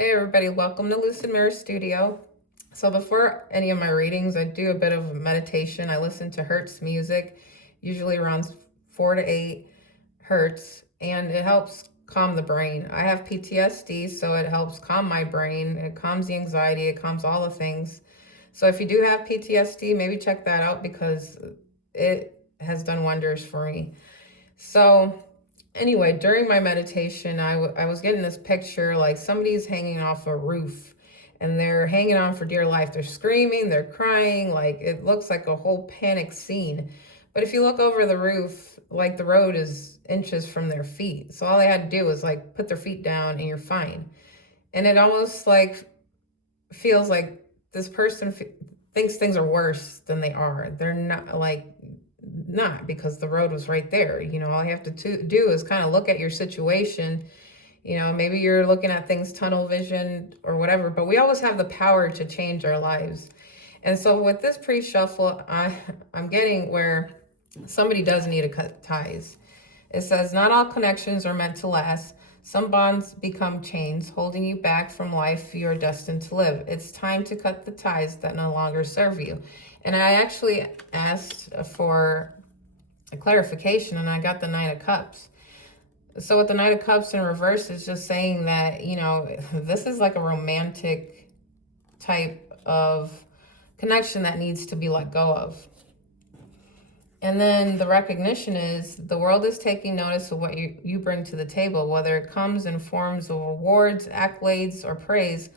Hey everybody, welcome to Lucid Mirror Studio. So before any of my readings, I do a bit of meditation. I listen to Hertz music, usually around 4 to 8 hertz, and it helps calm the brain. I have PTSD, so it helps calm my brain. It calms the anxiety, it calms all the things. So if you do have PTSD, maybe check that out because it has done wonders for me. So anyway, during my meditation, I was getting this picture like somebody's hanging off a roof and they're hanging on for dear life. They're screaming, they're crying, like it looks like a whole panic scene. But if you look over the roof, like the road is inches from their feet. So all they had to do was like put their feet down and you're fine. And it almost like feels like this person thinks things are worse than they are. They're not because the road was right there. All you have to do is kind of look at your situation. Maybe you're looking at things tunnel vision or whatever, but we always have the power to change our lives. And so with this pre-shuffle, I'm getting where somebody does need to cut ties. It says, not all connections are meant to last. Some bonds become chains, holding you back from life you are destined to live. It's time to cut the ties that no longer serve you. And I actually asked for a clarification, and I got the Knight of Cups. So with the Knight of Cups in reverse, it's just saying that, this is like a romantic type of connection that needs to be let go of. And then the recognition is the world is taking notice of what you bring to the table, whether it comes in forms of awards, accolades, or praise.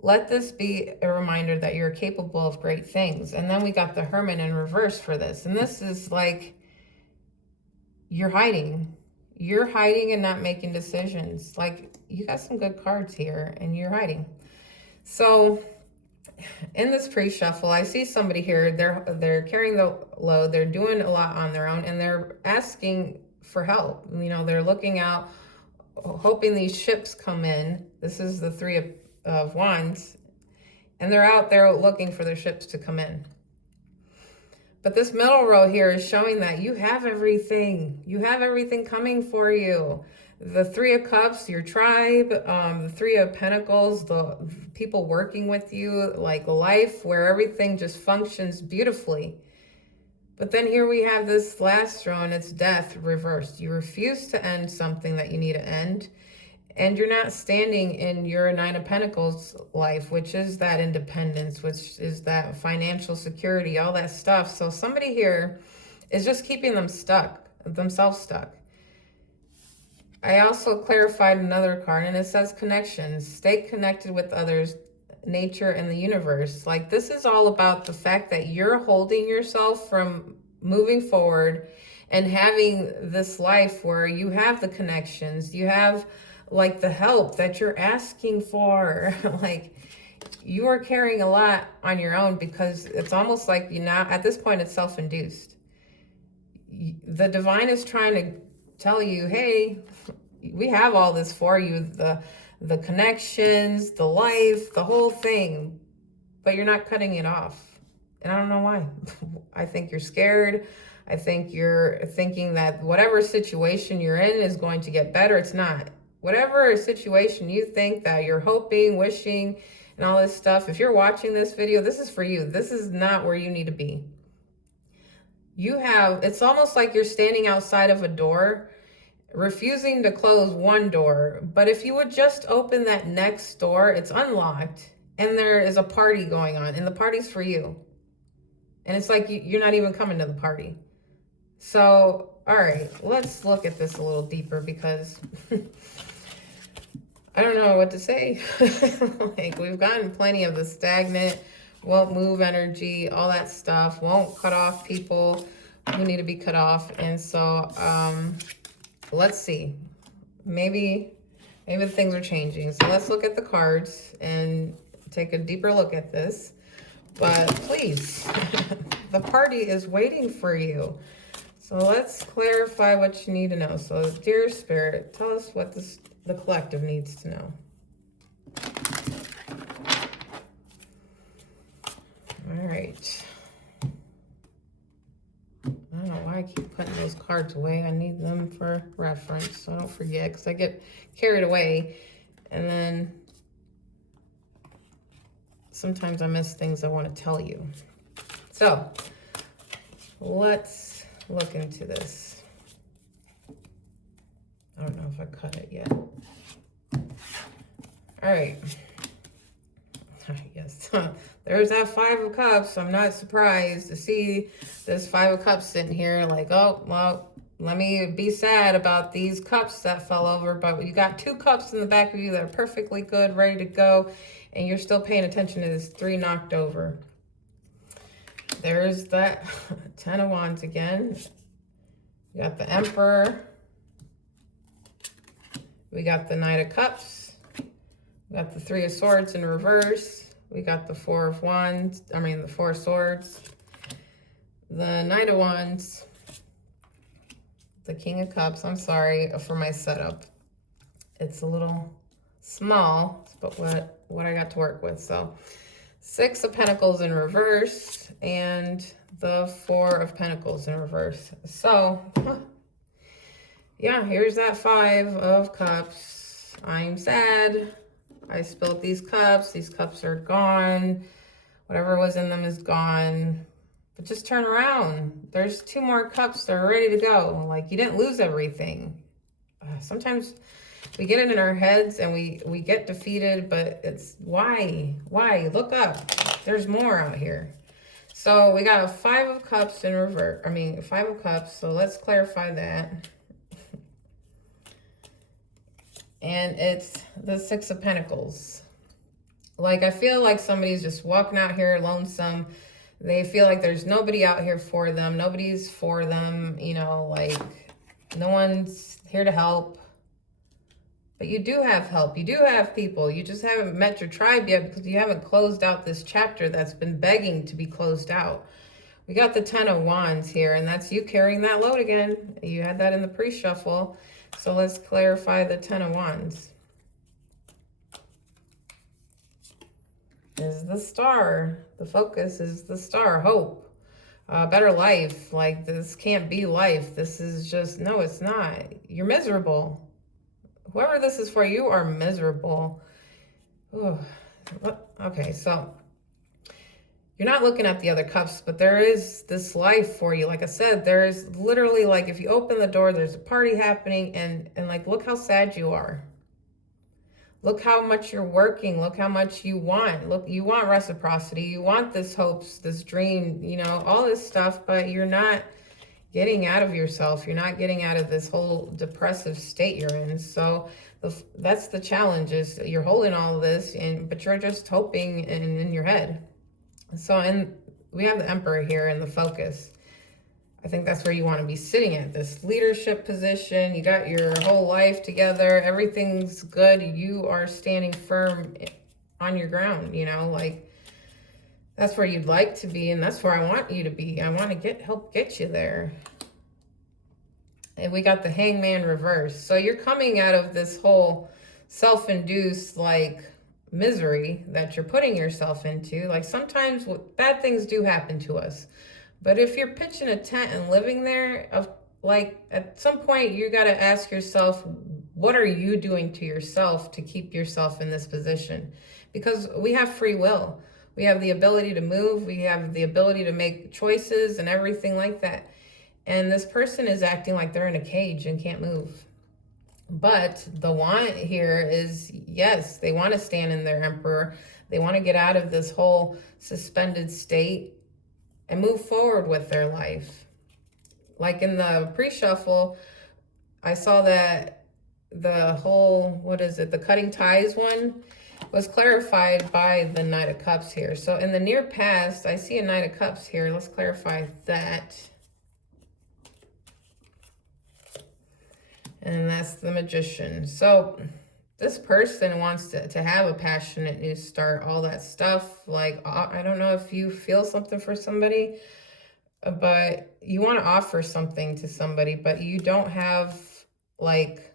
Let this be a reminder that you're capable of great things. And then we got the Hermit in reverse for this. And this is like, you're hiding. You're hiding and not making decisions. Like, you got some good cards here and you're hiding. So in this pre-shuffle, I see somebody here, they're carrying the load, they're doing a lot on their own, and they're asking for help. They're looking out, hoping these ships come in. This is the Three of Wands, and they're out there looking for their ships to come in. But this middle row here is showing that you have everything. You have everything coming for you. The Three of Cups, your tribe, the Three of Pentacles, the people working with you, like life where everything just functions beautifully. But then here we have this last row, and it's death reversed. You refuse to end something that you need to end. And you're not standing in your Nine of Pentacles life, which is that independence, which is that financial security, all that stuff. So somebody here is just keeping themselves stuck. I also clarified another card, and it says connections. Stay connected with others, nature, and the universe. Like, this is all about the fact that you're holding yourself from moving forward and having this life where you have the connections, you have like the help that you're asking for. Like, you are carrying a lot on your own because it's almost like at this point it's self-induced. The divine is trying to tell you, hey, we have all this for you, the connections, the life, the whole thing, but you're not cutting it off. And I don't know why. I think you're scared. I think you're thinking that whatever situation you're in is going to get better. It's not. Whatever situation you think that you're hoping, wishing, and all this stuff, if you're watching this video, this is for you. This is not where you need to be. It's almost like you're standing outside of a door, refusing to close one door. But if you would just open that next door, it's unlocked, and there is a party going on, and the party's for you. And it's like you're not even coming to the party. So, all right, let's look at this a little deeper because I don't know what to say. Like, we've gotten plenty of the stagnant, won't move energy, all that stuff, won't cut off people who need to be cut off. And so, let's see. Maybe things are changing. So let's look at the cards and take a deeper look at this. But please, the party is waiting for you. So let's clarify what you need to know. So, dear Spirit, tell us what the collective needs to know. All right. I don't know why I keep putting those cards away. I need them for reference, so I don't forget, because I get carried away. And then sometimes I miss things I want to tell you. So let's look into this. I don't know if I cut it yet. All right. Yes, there's that Five of Cups. I'm not surprised to see this Five of Cups sitting here like, oh, well, let me be sad about these cups that fell over, but you got 2 cups in the back of you that are perfectly good, ready to go, and you're still paying attention to this 3 knocked over. There's that Ten of Wands again. We got the Emperor. We got the Knight of Cups. We got the 3 of Swords in reverse. We got the 4 of Wands. The 4 of Swords. The Knight of Wands. The King of Cups. I'm sorry for my setup. It's a little small, but what I got to work with. So 6 of Pentacles in reverse and the 4 of Pentacles in reverse. So yeah, here's that 5 of Cups. I'm sad. I spilled these cups. These cups are gone. Whatever was in them is gone. But just turn around. There's 2 more cups that are ready to go. Like, you didn't lose everything. Sometimes we get it in our heads and we get defeated, but it's why? Why? Look up. There's more out here. So we got a 5 of Cups in reverse. 5 of Cups. So let's clarify that. And it's the 6 of Pentacles. Like, I feel like somebody's just walking out here lonesome. They feel like there's nobody out here for them. Nobody's for them, you know, like no one's here to help. But you do have help. You do have people. You just haven't met your tribe yet because you haven't closed out this chapter that's been begging to be closed out. We got the 10 of Wands here, and that's you carrying that load again. You had that in the pre-shuffle. So let's clarify the 10 of Wands. Is the Star. The focus is the Star. Hope. Better life. Like, this can't be life. This is just, no, it's not. You're miserable. Whoever this is for, you are miserable. Ooh. Okay, so you're not looking at the other cups, but there is this life for you. Like I said, there's literally, like, if you open the door, there's a party happening, and like, look how sad you are. Look how much you're working. Look how much you want. Look, you want reciprocity. You want this hopes, this dream, you know, all this stuff, but you're not getting out of yourself. You're not getting out of this whole depressive state you're in. So that's the challenge, is you're holding all of this, but you're just hoping in your head. So, and we have the Emperor here in the focus. I think that's where you want to be sitting at, this leadership position. You got your whole life together. Everything's good. You are standing firm on your ground, you know, like that's where you'd like to be. And that's where I want you to be. I want to help get you there. And we got the Hangman reverse. So you're coming out of this whole self-induced, like, misery that you're putting yourself into. Like, sometimes bad things do happen to us. But if you're pitching a tent and living there, like, at some point you got to ask yourself, what are you doing to yourself to keep yourself in this position? Because we have free will. We have the ability to move. We have the ability to make choices and everything like that. And this person is acting like they're in a cage and can't move. But the want here is, yes, they want to stand in their Emperor. They want to get out of this whole suspended state and move forward with their life. Like in the pre-shuffle, I saw that the whole, the cutting ties one was clarified by the Knight of Cups here. So in the near past, I see a Knight of Cups here. Let's clarify that. And that's the Magician. So this person wants to have a passionate new start, all that stuff. Like, I don't know if you feel something for somebody, but you want to offer something to somebody, but you don't have, like,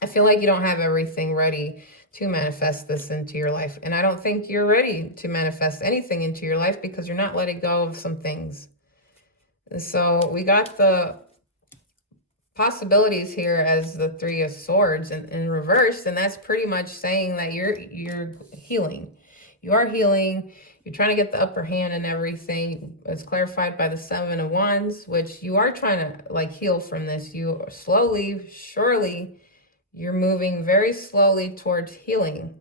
I feel like you don't have everything ready to manifest this into your life. And I don't think you're ready to manifest anything into your life because you're not letting go of some things. And so we got the possibilities here as the 3 of Swords in reverse, and that's pretty much saying that you're healing. You are healing. You're trying to get the upper hand and everything. It's clarified by the Seven of Wands, which you are trying to like heal from this. You slowly, surely, you're moving very slowly towards healing,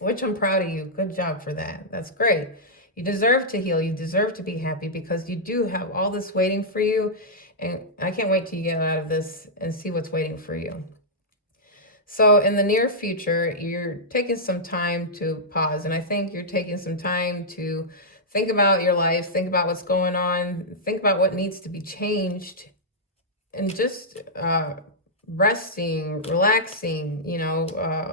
which I'm proud of you. Good job for that. That's great. You deserve to heal. You deserve to be happy because you do have all this waiting for you. And I can't wait till you get out of this and see what's waiting for you. So in the near future, you're taking some time to pause. And I think you're taking some time to think about your life, think about what's going on, think about what needs to be changed, and just resting, relaxing,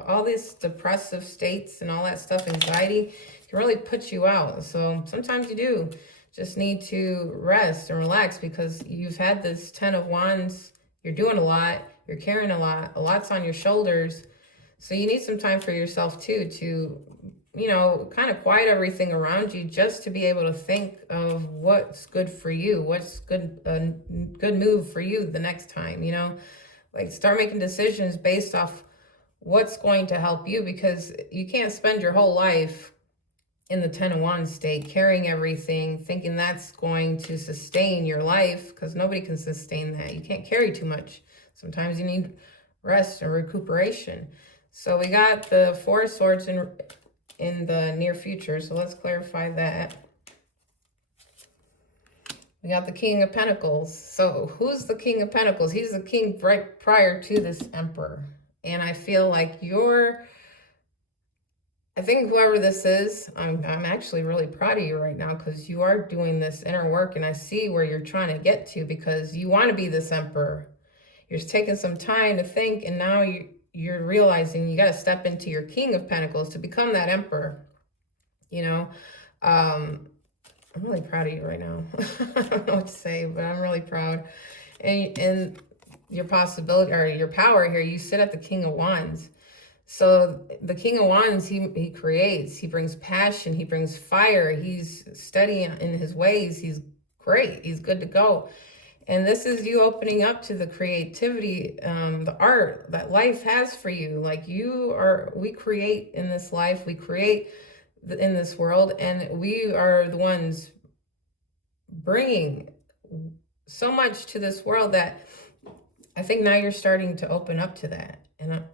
all these depressive states and all that stuff, anxiety can really put you out. So sometimes you do just need to rest and relax because you've had this 10 of Wands. You're doing a lot. You're carrying a lot's on your shoulders. So you need some time for yourself too, to, kind of quiet everything around you just to be able to think of what's good for you, what's good, good move for you the next time, like start making decisions based off what's going to help you, because you can't spend your whole life in the 10 of Wands state, carrying everything, thinking that's going to sustain your life, because nobody can sustain that. You can't carry too much. Sometimes you need rest and recuperation. So we got the Four of Swords in the near future. So let's clarify that. We got the King of Pentacles. So who's the King of Pentacles? He's the king right prior to this Emperor. And I feel like I think whoever this is, I'm actually really proud of you right now, because you are doing this inner work, and I see where you're trying to get to, because you want to be this Emperor. You're taking some time to think, and now you're realizing you got to step into your King of Pentacles to become that Emperor. I'm really proud of you right now. I don't know what to say, but I'm really proud. And your possibility, or your power here, you sit at the King of Wands. So the King of Wands, he creates, he brings passion, he brings fire, he's steady in his ways, he's great, he's good to go. And this is you opening up to the creativity, the art that life has for you. Like we create in this life, we create in this world, and we are the ones bringing so much to this world that I think now you're starting to open up to that. And I'm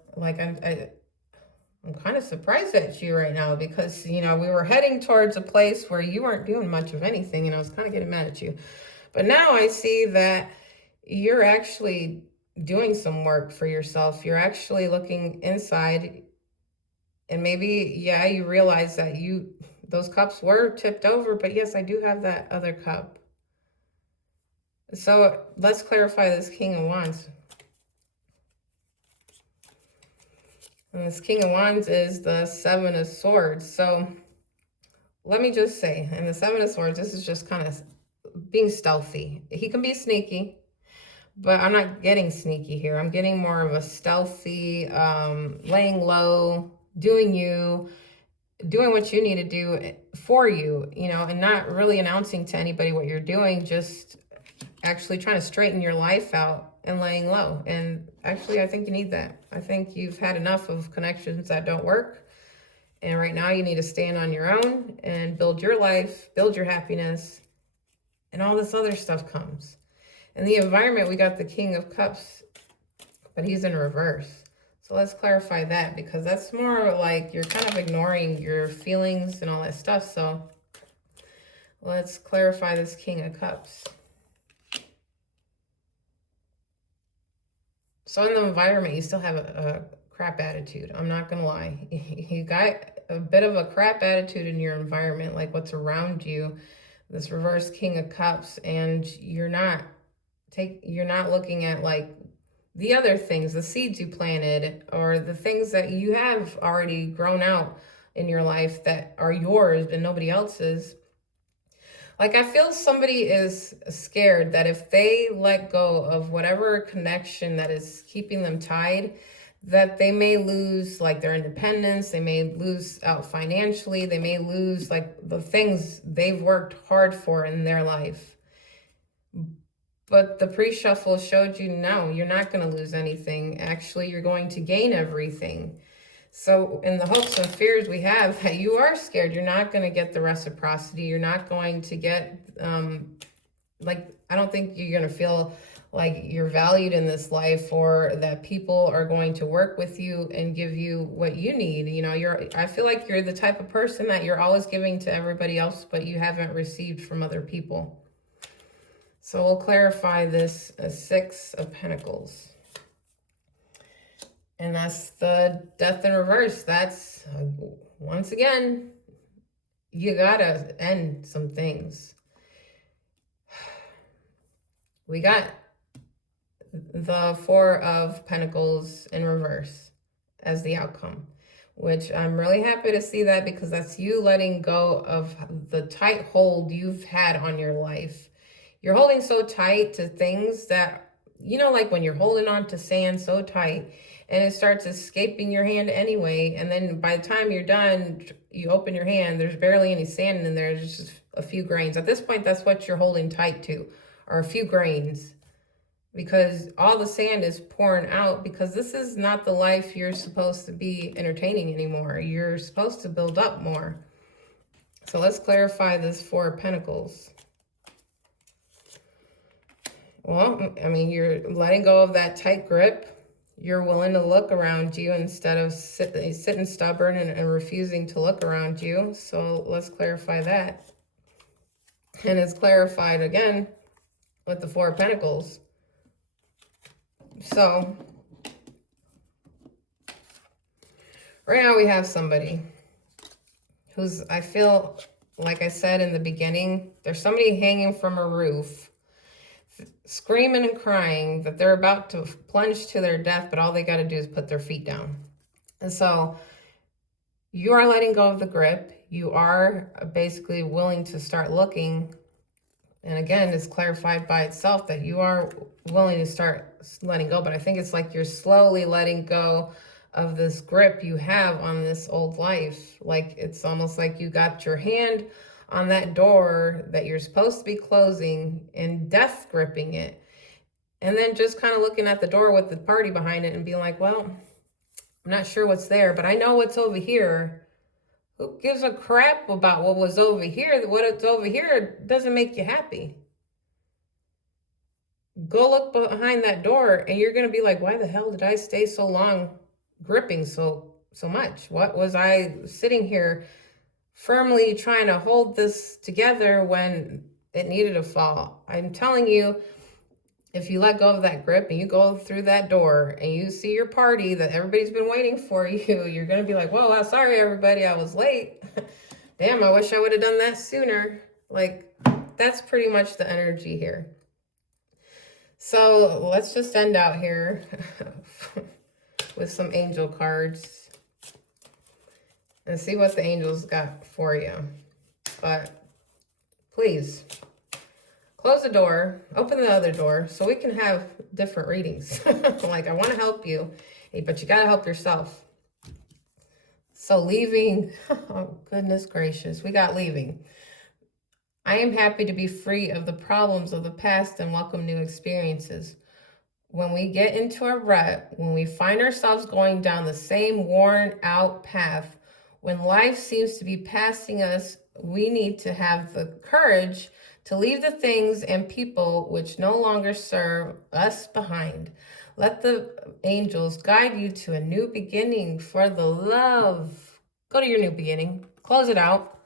kind of surprised at you right now, because, we were heading towards a place where you weren't doing much of anything, and I was kind of getting mad at you. But now I see that you're actually doing some work for yourself. You're actually looking inside, and maybe, you realize that those cups were tipped over, but yes, I do have that other cup. So let's clarify this King of Wands. And this King of Wands is the Seven of Swords. So let me just say, and the Seven of Swords, this is just kind of being stealthy. He can be sneaky, but I'm not getting sneaky here. I'm getting more of a stealthy, laying low, doing what you need to do for you, and not really announcing to anybody what you're doing, just actually trying to straighten your life out and laying low. And actually, I think you need that. I think you've had enough of connections that don't work. And right now you need to stand on your own and build your life, build your happiness, and all this other stuff comes. In the environment, we got the King of Cups, but he's in reverse. So let's clarify that, because that's more like you're kind of ignoring your feelings and all that stuff. So let's clarify this King of Cups. So in the environment, you still have a crap attitude. I'm not going to lie. You got a bit of a crap attitude in your environment, like what's around you, this reverse King of Cups, and you're not looking at like the other things, the seeds you planted, or the things that you have already grown out in your life that are yours and nobody else's. Like, I feel somebody is scared that if they let go of whatever connection that is keeping them tied, that they may lose like their independence, they may lose out financially, they may lose like the things they've worked hard for in their life. But the pre-shuffle showed you, no, you're not going to lose anything. Actually, you're going to gain everything. So in the hopes and fears we have that you are scared, you're not going to get the reciprocity. You're not going to get, I don't think you're going to feel like you're valued in this life, or that people are going to work with you and give you what you need. You know, I feel like you're the type of person that you're always giving to everybody else, but you haven't received from other people. So we'll clarify this Six of Pentacles. And that's the Death in reverse. That's, once again, you gotta end some things. We got the Four of Pentacles in reverse as the outcome, which I'm really happy to see that, because that's you letting go of the tight hold you've had on your life. You're holding so tight to things that, you know, like when you're holding on to sand so tight and it starts escaping your hand anyway, and then by the time you're done, you open your hand, there's barely any sand in there, there's just a few grains. At this point, that's what you're holding tight to, or a few grains, because all the sand is pouring out, because this is not the life you're supposed to be entertaining anymore. You're supposed to build up more. So let's clarify this Four of Pentacles. Well, I mean, you're letting go of that tight grip. You're willing to look around you instead of sitting stubborn and refusing to look around you. So let's clarify that. And it's clarified again with the Four of Pentacles. So right now we have somebody who's, I feel, like I said in the beginning, there's somebody hanging from a roof, screaming and crying that they're about to plunge to their death, but all they got to do is put their feet down. And so you are letting go of the grip. You are basically willing to start looking. And again, it's clarified by itself that you are willing to start letting go. But I think it's like you're slowly letting go of this grip you have on this old life. Like it's almost like you got your hand on that door that you're supposed to be closing and death gripping it. And then just kind of looking at the door with the party behind it and being like, well, I'm not sure what's there, but I know what's over here. Who gives a crap about what was over here? What's over here doesn't make you happy. Go look behind that door and you're going to be like, why the hell did I stay so long gripping so much? What was I sitting here firmly trying to hold this together when it needed to fall? I'm telling you, if you let go of that grip and you go through that door and you see your party that everybody's been waiting for you, you're going to be like, whoa, sorry, everybody, I was late. Damn, I wish I would have done that sooner. Like, that's pretty much the energy here. So let's just end out here with some angel cards and see what the angels got for you. But please, close the door, open the other door so we can have different readings. Like, I want to help you, but you got to help yourself. So leaving, oh goodness gracious, we got leaving. I am happy to be free of the problems of the past and welcome new experiences. When we get into a rut, when we find ourselves going down the same worn out path, when life seems to be passing us, we need to have the courage to leave the things and people which no longer serve us behind. Let the angels guide you to a new beginning for the love. Go to your new beginning. Close it out.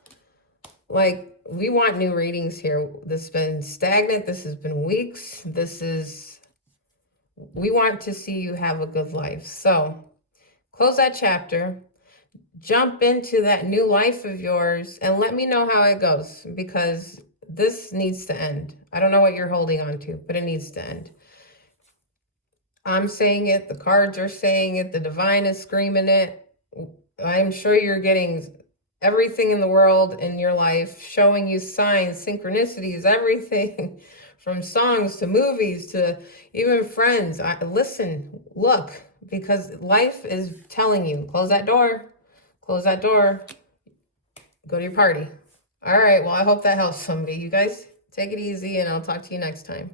Like, we want new readings here. This has been stagnant. This has been weeks. We want to see you have a good life. So close that chapter. Jump into that new life of yours and let me know how it goes, because this needs to end. I don't know what you're holding on to, but it needs to end. I'm saying it. The cards are saying it. The divine is screaming it. I'm sure you're getting everything in the world in your life showing you signs, synchronicities, everything from songs to movies to even friends. Listen, look, because life is telling you, close that door, go to your party. All right, well, I hope that helps somebody. You guys take it easy and I'll talk to you next time.